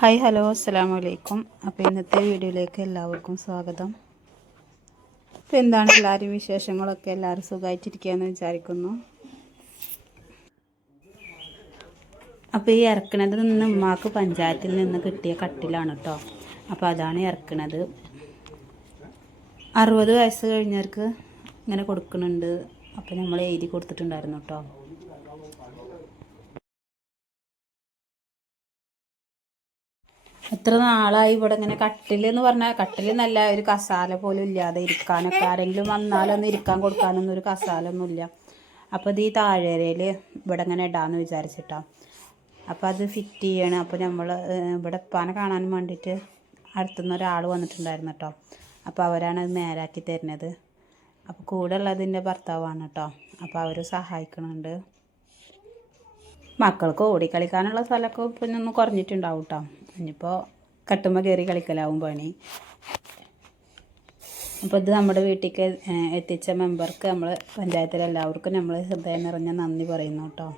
Hi hello അസ്സാം വലൈക്കും അപ്പോൾ ഇന്നത്തെ വീഡിയോയിലേക്ക് എല്ലാവർക്കും സ്വാഗതം. അപ്പോൾ എന്താണ് എല്ലാവരും വിശേഷങ്ങളൊക്കെ? എല്ലാവരും സുഖമായിട്ടിരിക്കുകയെന്ന് വിചാരിക്കുന്നു. അപ്പോൾ ഈ ഇറക്കണത് നിന്ന് ഉമ്മാക്ക് പഞ്ചായത്തിൽ നിന്ന് കിട്ടിയ കട്ടിലാണ് കേട്ടോ അപ്പോൾ അതാണ് ഇറക്കണത്. അറുപത് വയസ്സ് കഴിഞ്ഞവർക്ക് ഇങ്ങനെ കൊടുക്കുന്നുണ്ട്. അപ്പോൾ നമ്മൾ എഴുതി കൊടുത്തിട്ടുണ്ടായിരുന്നു കേട്ടോ എത്ര നാളായി ഇവിടെ ഇങ്ങനെ കട്ടിൽ എന്ന് പറഞ്ഞാൽ കട്ടിൽ നല്ല ഒരു കസാല പോലും ഇല്ലാതെ ഇരിക്കാനൊക്കെ ആരെങ്കിലും വന്നാലൊന്നും ഇരിക്കാൻ കൊടുക്കാനൊന്നും ഒരു കസാലൊന്നും ഇല്ല അപ്പോൾ ഇത് ഈ താഴേരയിൽ ഇവിടെ ഇങ്ങനെ ഇടാമെന്ന് വിചാരിച്ചിട്ടാ. അപ്പോൾ അത് ഫിറ്റ് ചെയ്യണം. അപ്പോൾ നമ്മൾ ഇവിടെ ഉപ്പാനെ കാണാൻ വേണ്ടിയിട്ട് അടുത്തുനിന്ന് ഒരാൾ വന്നിട്ടുണ്ടായിരുന്നു കേട്ടോ അപ്പോൾ അവരാണ് അത് നേരാക്കി തരുന്നത്. അപ്പോൾ കൂടെ ഉള്ളതിന്റെ ഭർത്താവാണ് കേട്ടോ അപ്പോൾ അവർ സഹായിക്കുന്നുണ്ട് മക്കൾക്ക് ഓടിക്കളിക്കാനുള്ള സ്ഥലമൊക്കെ പിന്നെ ഒന്ന് കുറഞ്ഞിട്ടുണ്ടാവും കേട്ടോ ഇനിയിപ്പോൾ കട്ടുമ്മ കയറി കളിക്കലാവും പണി. അപ്പോൾ ഇത് നമ്മുടെ വീട്ടിലേക്ക് എത്തിച്ച മെമ്പർക്ക് നമ്മൾ പഞ്ചായത്തിലെ എല്ലാവർക്കും നമ്മൾ ഹൃദയം നിറഞ്ഞ നന്ദി പറയുന്നു കേട്ടോ.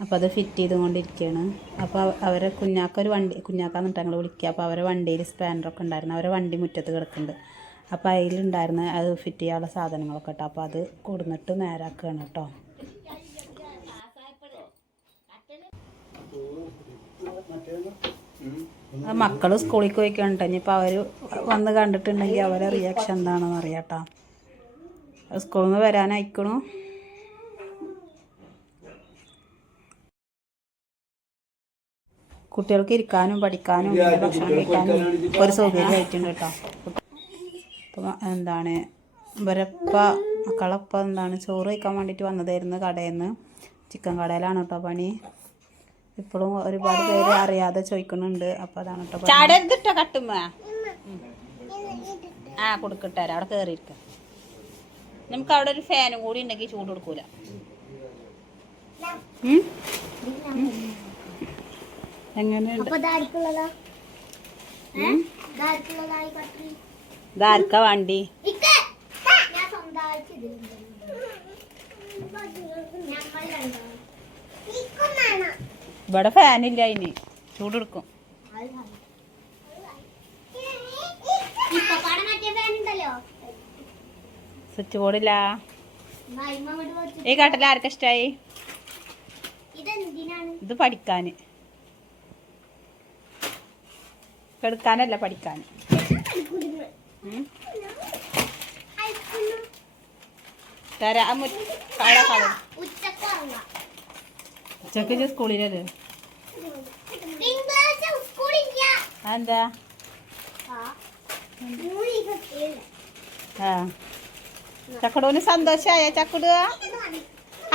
അപ്പോൾ അത് ഫിറ്റ് ചെയ്തുകൊണ്ടിരിക്കുകയാണ് അപ്പോൾ അവ- അവരെ കുഞ്ഞാക്കൊരു വണ്ടി കുഞ്ഞാക്കാന്നിട്ട് ഞങ്ങൾ വിളിക്കുക അപ്പോൾ അവരെ വണ്ടിയിൽ സ്പാനറൊക്കെ ഉണ്ടായിരുന്നു. അവരെ വണ്ടി മുറ്റത്ത് കിടക്കുന്നുണ്ട്. അപ്പോൾ അതിലുണ്ടായിരുന്ന അത് ഫിറ്റ് ചെയ്യാനുള്ള സാധനങ്ങളൊക്കെ കേട്ടോ അപ്പോൾ അത് കൊടുന്നിട്ട് നേരാക്കുകയാണ് കേട്ടോ. മക്കൾ സ്കൂളിൽ പോയിക്കണ്ട ഇനിയിപ്പോൾ അവർ വന്ന് കണ്ടിട്ടുണ്ടെങ്കിൽ അവരെ റിയാക്ഷൻ എന്താണെന്ന് അറിയാട്ടോ. സ്കൂളിൽ നിന്ന് വരാനയക്കണു. കുട്ടികൾക്ക് ഇരിക്കാനും പഠിക്കാനും ഭക്ഷണം കഴിക്കാനും ഒരു സൗകര്യമായിട്ടുണ്ട് കേട്ടോ. അപ്പം എന്താണ് ഇവരപ്പ മക്കളപ്പ എന്താണ് ചോറ് കഴിക്കാൻ വേണ്ടിയിട്ട് വന്നതായിരുന്നു കടയിൽ നിന്ന് ചിക്കൻ കടയിലാണ് കേട്ടോ പണി. ഇപ്പോഴും ഒരുപാട് പേര് അറിയാതെ ചോദിക്കുന്നുണ്ട് അപ്പോൾ അതാണ് കേട്ടോ ചാടരുതിട്ടോ കട്ടുമ്മ. ആ കൊടുക്കട്ടെ. അവിടെ കയറിയിരിക്ക നമുക്ക് അവിടെ ഒരു ഫാനും കൂടി ഉണ്ടെങ്കിൽ ചൂട് കൊടുക്കൂല. എങ്ങനെയുണ്ട്? അപ്പൊ ഇതാർക്കാ വണ്ടി? ഞങ്ങൾ. ഇവിടെ ഫാനില്ല ഇനി ചൂട് കൊടുക്കും അത് മതി. ഇപ്പൊ പാടെ മറ്റേ ഫാൻ ഉണ്ടല്ലോ സ്വിച്ച് ബോർഡില്ല. ഈ കട്ടിൽ ആർക്കാ ഇഷ്ടമായി ഇത് പഠിക്കാന് കെടുക്കാനല്ല പഠിക്കാൻ. തരാ കളി. ഉച്ചയ്ക്ക് സ്കൂളിലല്ലേ എന്താ ആ ചക്കടൂന് സന്തോഷമായ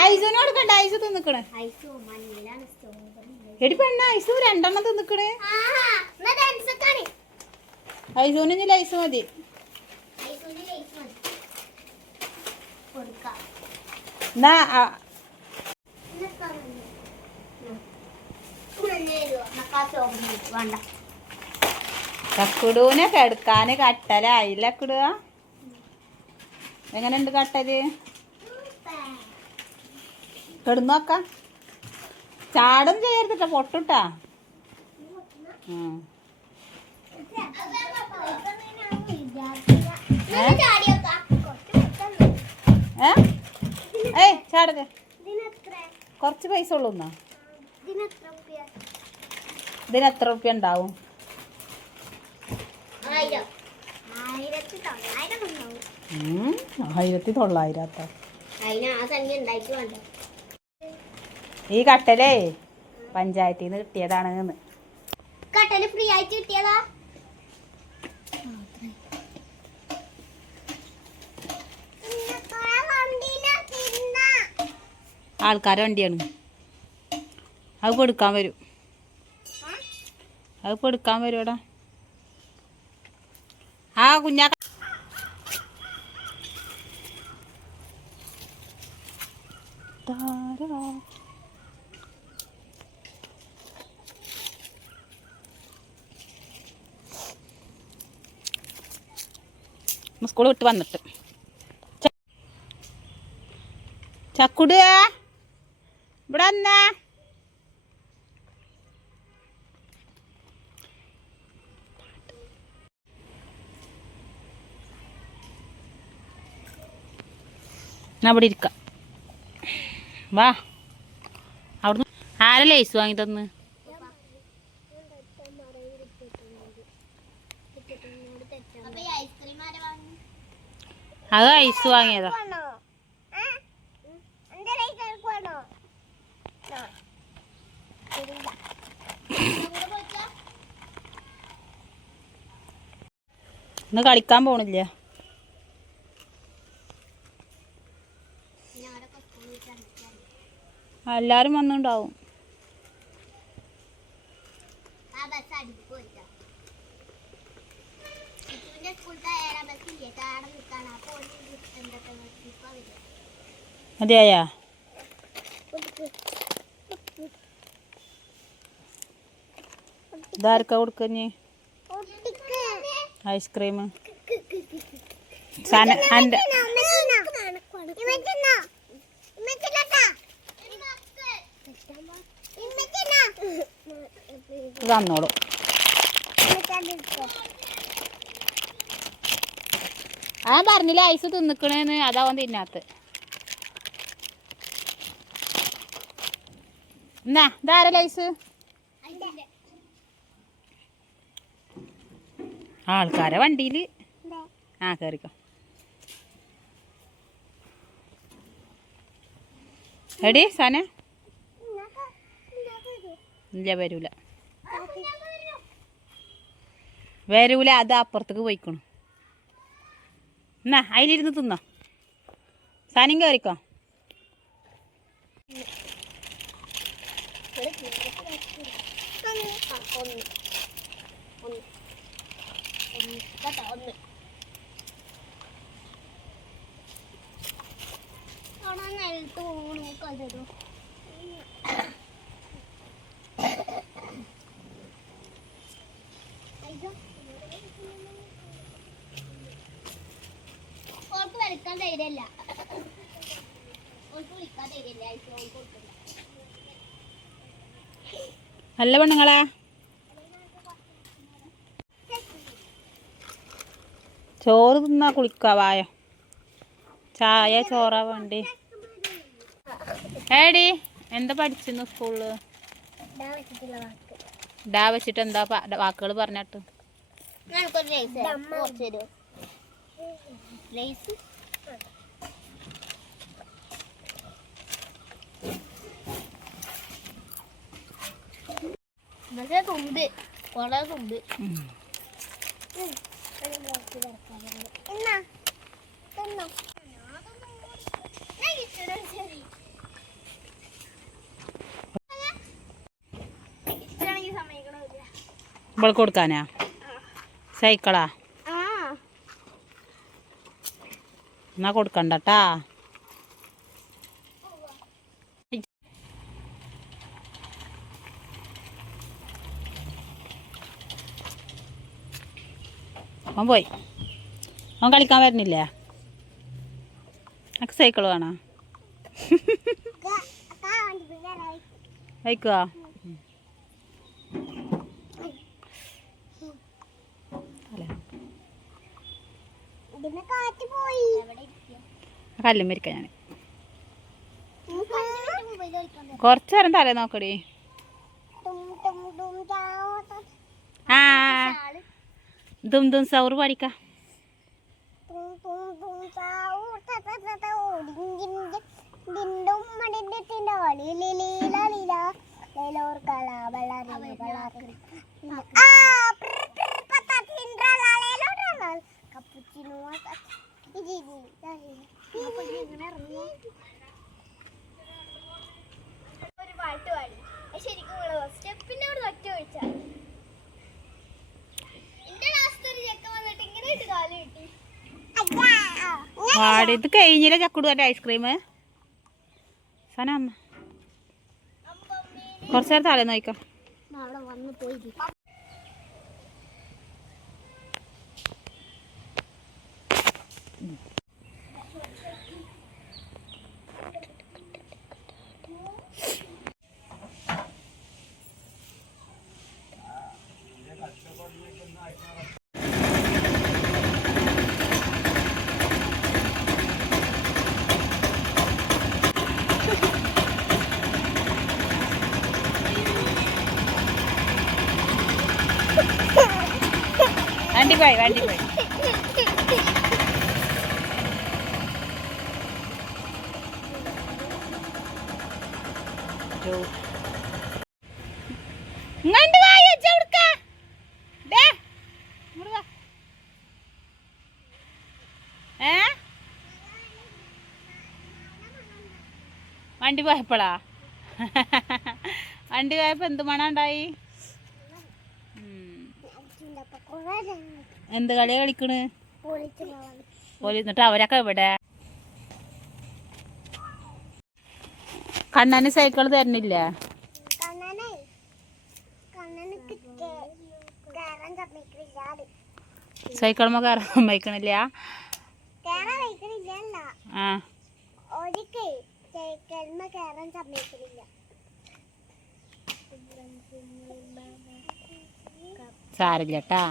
ഐസുവിന് കൊടുക്കണ്ട ഐസു തിന്നിക്കണേ. എടി പെണ്ണ ഐസു രണ്ടെണ്ണം തിന്നിക്കണേ. ഐസുവിന് ഇനി ലൈസ് മതി. എന്നാ ചക്കുടൂനെ കെടുക്കാന് കട്ടലായില്ല കിടുക? എങ്ങനെയുണ്ട് കട്ടൽ? കെടുന്നോക്ക ചാടും ചെയ്യരുതിട്ട പൊട്ടുട്ടാ. ഏ? ചാടത് കുറച്ച് പൈസ ഉള്ളൂ എന്നാ ഇതിന് എത്ര റുപ്യ ഉണ്ടാവും? ആയിരത്തി തൊള്ളായിരത്തോ? ഈ കട്ടലേ പഞ്ചായത്തിൽ നിന്ന് കിട്ടിയതാണ് എന്ന് കട്ടൽ ഫ്രീ ആയിട്ട് കിട്ടിയതാ? ആൾക്കാരെ വണ്ടിയാണ്. അത് കൊടുക്കാൻ വരും. അത് കൊടുക്കാൻ എടുക്കാൻ വരും ആ കുഞ്ഞാ. സ്കൂൾ വിട്ട് വന്നിട്ട്. ച- ചക്കുടുക ഇവിടെ വന്നാ. അവിടെ ഇരിക്കാം വാ. അവിടുന്ന് ആരെ ലേസ് വാങ്ങി തന്ന്? അത് ഐസ് വാങ്ങിയതാ. ഇന്ന് കളിക്കാൻ പോണില്ല. ഇപ്പൊ വന്നിട്ടുണ്ടാവും മതിയായാ? ഇതാർക്കാ കൊടുക്കഞ്ഞ് ഐസ്ക്രീം. സന തന്നോളൂ. ആ പറഞ്ഞില്ല ഐസ് തിന്നിക്കണേന്ന്. അതാവൻ തിന്നാത്ത. എന്നാ ഇതാരല്ല ഐസ്? ആൾക്കാരെ വണ്ടിയിൽ ആ കയറിക്കോ എടി സന. ഇല്ല വരൂല. വരൂല അത് അപ്പുറത്തേക്ക് പോയിക്കണു. എന്നാ അതിലിരുന്ന് തിന്നോ. സാനം കയറിക്കോ. ഒന്ന് കേട്ടോ ഒന്ന് വരക്കാൻ ധൈര്യമില്ല. ഓൾക്ക് വിളിക്കാൻ ധൈര്യമില്ല. ആയിട്ട് പെണ്ണുങ്ങളെ. ചോറ് തിന്നാ കുളിക്കാ വായോ. ചായ ചോറാ വേണ്ടി. ഏടി എന്താ പഠിച്ചിരുന്നു സ്കൂളിൽ? ഡാ വെച്ചിട്ട് എന്താ വാക്കുകൾ പറഞ്ഞിട്ട്. തുണ്ട് കൊറേ സമയക്കണില്ല ഇവൾക്ക് കൊടുക്കാനാ? സൈക്കിളാ? എന്നാ കൊടുക്കണ്ടട്ടാ? അവൻ പോയി. അവൻ കളിക്കാൻ വരുന്നില്ലേ? എനിക്ക് സൈക്കിൾ വേണോ? വയ്ക്കുക ഇതിന് കാറ്റ് പോയി. കല്ലും മരിക്കാം ഞാൻ കുറച്ച് നേരം തലേ നോക്കടി. ആ. ദും ദും സൗറ് പാടിക്കാം ഒരു പാട്ട് പാടി അത് ശരിക്കും സ്റ്റെപ്പിന്റെ അവിടെ ഒറ്റ ഒഴിച്ചാൽ എന്റെ ലാസ്റ്റ് ഒരു ചെക്ക വന്നിട്ട് ഇങ്ങനെ ഇട്ട് കാൽ കിട്ടി പാടി. ഇത് കഴിഞ്ഞില്ല ഐസ്ക്രീം സന അമ്മ കുറച്ച് നോക്കാം പോയി വണ്ടി പോയി. വണ്ടി പോയപ്പോളാ? വണ്ടി പോയപ്പോ എന്ത് മണം ഉണ്ടായി. എന്ത് കളിയാ കളിക്കണ്? പോലീസ് എന്നിട്ട് അവരൊക്കെ ഇവിടെ കണ്ണന് സൈക്കിൾ തരണില്ല? കണ്ണനക്ക് കയറാൻ സമ്മതിക്കണില്ല? ആ. ഒരിക്കൽ കയറാൻ സമ്മതിക്കണില്ല. സാരില്ല കേട്ടാ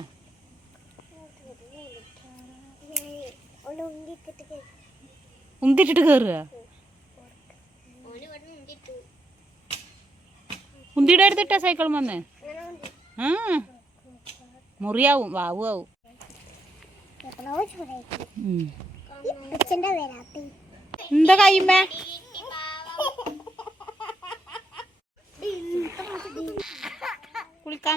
ഉന്തിട്ടിട്ട് കയറുക ഉന്തിയുടെ അടുത്തിട്ടാ സൈക്കിൾ വന്ന്. ആ മുറിയാവും വാവും ആവും. എന്താ കയ്യുമ്മേ കുളിക്കാൻ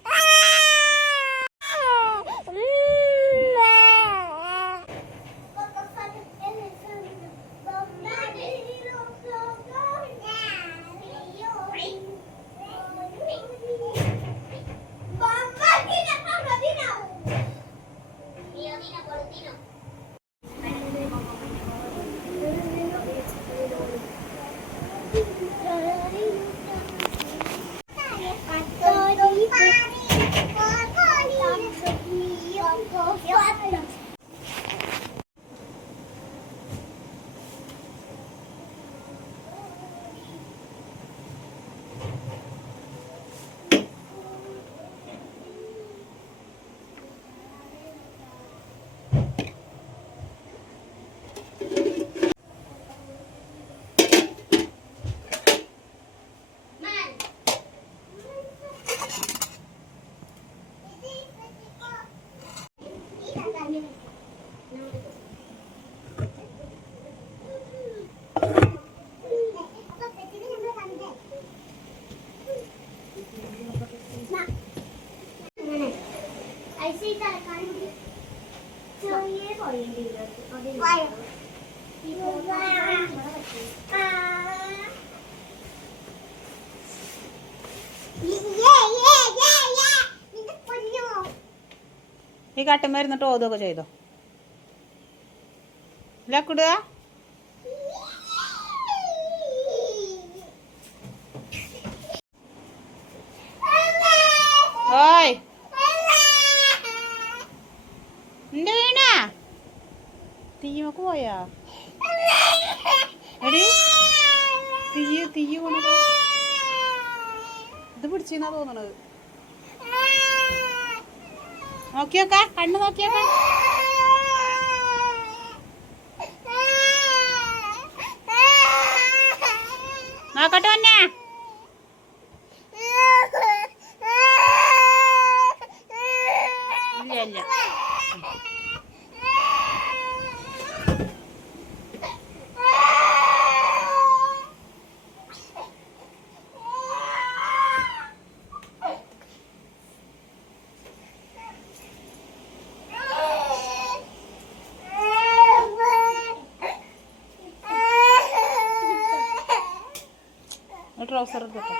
ഈ കട്ടമരുന്നിട്ട് ഓതൊക്കെ ചെയ്തോ? ലക്കിടുക ഓയ്. എന്റെ വീണ? പോയാ? എടി തീയ ഇത് പിടിച്ചെന്നാ തോന്നണത്. നോക്കിയോക്ക കണ്ണ് നോക്കിയോക്ക. നോക്കട്ടെ തന്നെ ಟ್ರೌಸರ್ ಬೇಕು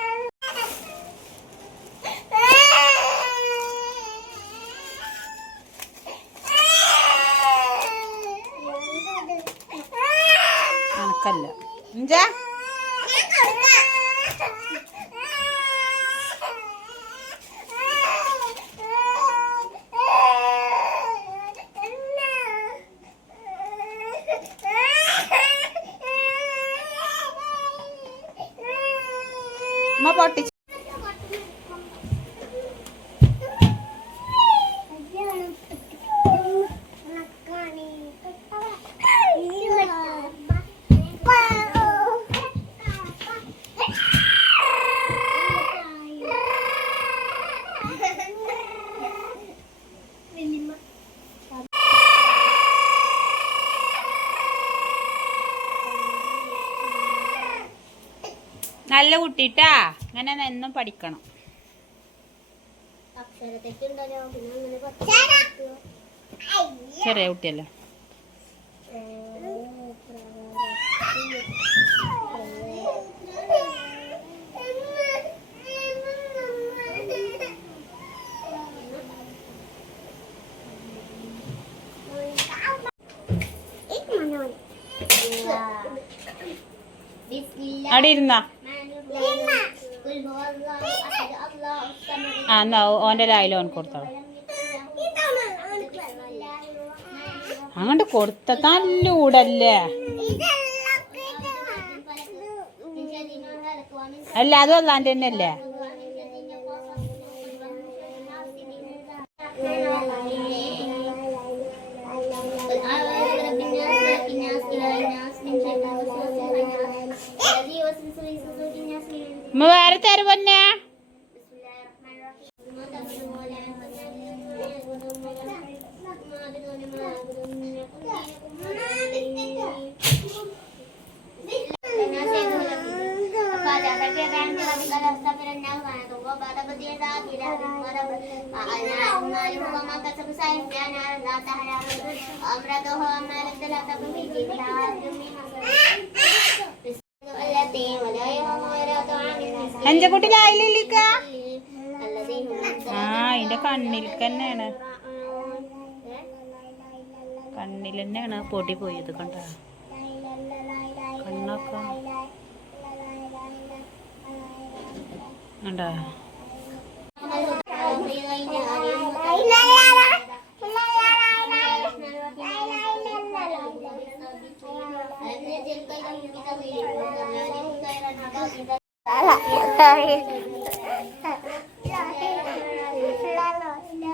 കുട്ടിട്ടാ. അങ്ങനെ എന്നും പഠിക്കണം. ചെറിയ കുട്ടിയല്ലേ? അവിടെ ഇരുന്നാ. ആ എന്നാ ഓന്റെ ലായിൽ ഓൻ കൊടുത്തോളൂ അങ്ങോട്ട് കൊടുത്ത തല്ലൂടല്ലേ അല്ല അതും അല്ലാന്റെ തന്നെ അല്ലേ ഉമ്മ വേറെ തരും പൊന്നെ അഞ്ചക്കുട്ടി ലായിലിക്ക ആ അതിന്റെ കണ്ണിൽ തന്നെയാണ് കണ്ണിൽ തന്നെയാണ് പൊടി പോയത് കണ്ട? കണ്ണൊക്കെ. കണ്ടാ? മുരിങ്ങടല പിന്നെ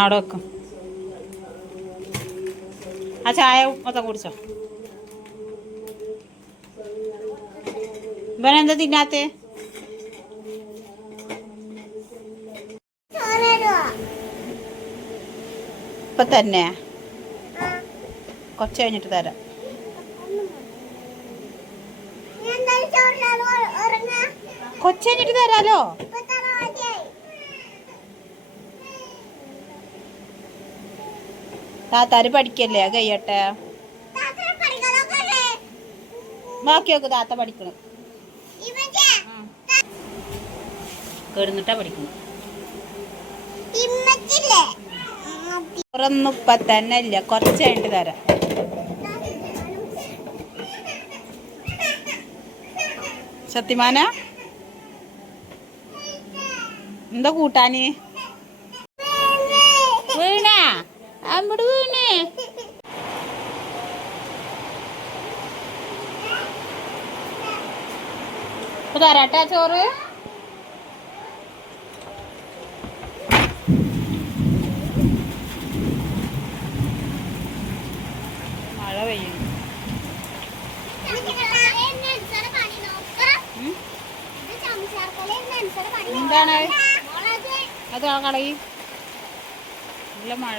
അവിടെ വെക്കും. ആ ചായ മൊത്തം കുടിച്ചോ? ഇവനെന്താ തിന്നാത്തേ? ഇപ്പൊ തന്നെ? കുറച്ച് കഴിഞ്ഞിട്ട് തരാം. കൊച്ചു കഴിഞ്ഞിട്ട് തരാലോ? താത്താര് പഠിക്കല്ലേ? കയ്യട്ടെ ബാക്കി ബാക്കിയൊക്കെ താത്ത പഠിക്കണം. കേടുന്നിട്ടാ പഠിക്കണം. ഒന്നും ഇപ്പൊ തന്നെ ഇല്ല കുറച്ച് കഴിഞ്ഞിട്ട് തരാം. സത്യമാന? എന്താ കൂട്ടാന് വീണ അമ്മട് വീണേ ഇപ്പൊ തരാട്ടെ ചോറ് മഴ പെയ്യുന്നു? എന്താണ്? അത് ആ നല്ല മഴ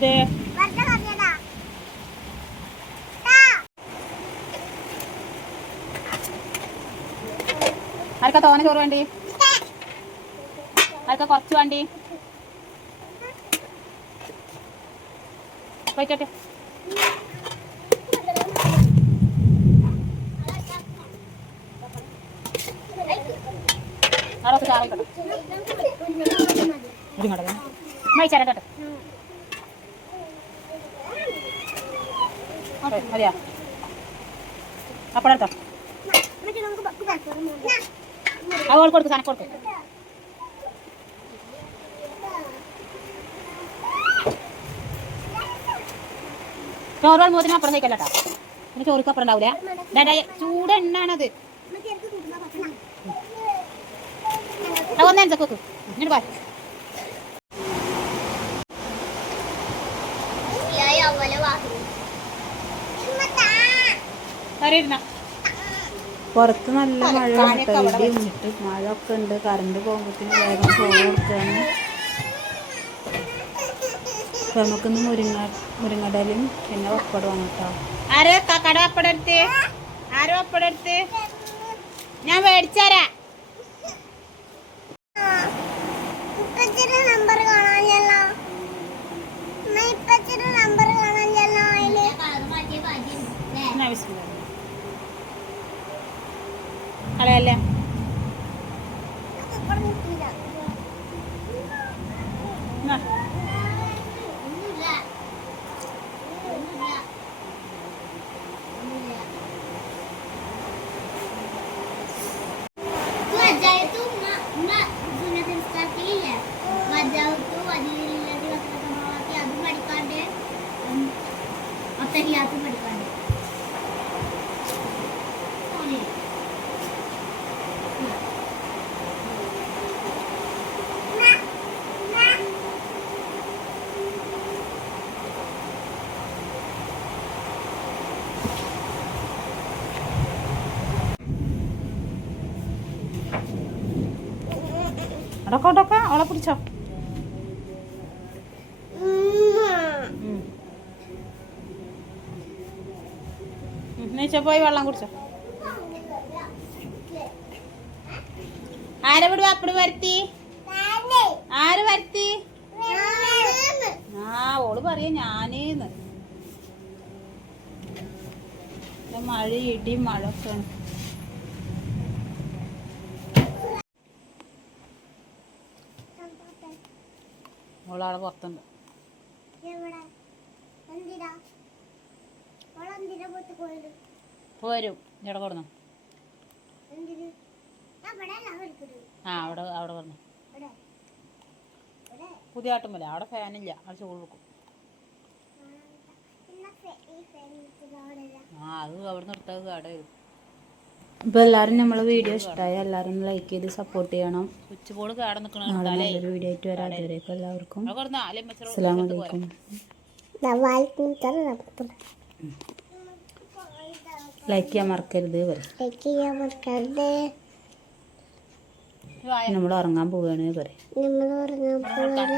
എന്തേ ആർക്കാ തോന ചോറ് വേണ്ടി? ആർക്കാ കുറച്ച് വേണ്ടി? പോയിക്കോട്ടെ. ആരൊക്കെ ചാറിക്കട്ടെ. ഇങ്ങോട്ടെ മൈ ചേരട്ടെ മതിയാ. അപ്പഴെടുത്തോ. ആ ഓൾ കൊടുക്ക് സാധനം കൊടുക്ക്. ചോറ് മോതിന് അപ്പുറം കഴിക്കല്ലോ പിന്നെ ചോറുക്ക് അപ്പുറം ഉണ്ടാവില്ല ചൂട് എണ്ണാണത്. അത് ഒന്ന് എന്നിട്ട് വെക്ക് ഇങ്ങോട്ട് പോയി പുറത്ത് നല്ല മഴ ഇടിയും മഴ ഒക്കെ ഉണ്ട്. കറണ്ട് പോകുമ്പോഴത്തേന് വേഗം പോകാൻ കൊടുക്കുകയാണ് അപ്പൊ നമുക്കിന്ന് മുരിങ്ങ മുരിങ്ങടലും പിന്നെ പപ്പടമാണ് കേട്ടോ. ആരോ കട പപ്പടം എടുത്ത്? ആരോ പപ്പടം എടുത്ത്? ഞാൻ മേടിച്ചരാ. നമ്പർ കാണാനല്ലോ കളയല്ലേ? അടക്ക അടക്ക അവളെ പിടിച്ചോ. നീച്ച പോയി വെള്ളം കുടിച്ചോ. ആരെ വിടുക അപ്പടി വരുത്തി? ആര് വരുത്തി? ആ ഓൾ പറയാ ഞാനേന്ന്. മഴ ഇടി മഴ ഒക്കെ ഓളാളെ പുറത്തുണ്ട്. പോരും. ഇവിടെ കൊടുന്നു. ആ അവിടെ അവിടെ കൊടുന്നു. പുതിയ ആട്ടും ആട്ടുമല്ല അവിടെ ഫാനില്ല അവിടെ ചൂട് കൊടുക്കും. ആ ഫാൻ അവിടെ അത് അവിടെ വരും ഇപ്പോൾ എല്ലാവരും നമ്മളെ വീഡിയോ ഇഷ്ടമായി എല്ലാവരും ലൈക്ക് ചെയ്ത് സപ്പോർട്ട് ചെയ്യണം. നാളെ നല്ലൊരു വീഡിയോ ആയിട്ട് വരാം. അതുവരേക്കും എല്ലാവർക്കും. അസ്സാം അലൈക്കും. ലൈക്ക് ചെയ്യാൻ മറക്കരുത് പറയും ലൈക്ക് ചെയ്യാൻ മറക്കരുത്. നമ്മൾ ഉറങ്ങാൻ പോവുകയാണ് പറയും നമ്മൾ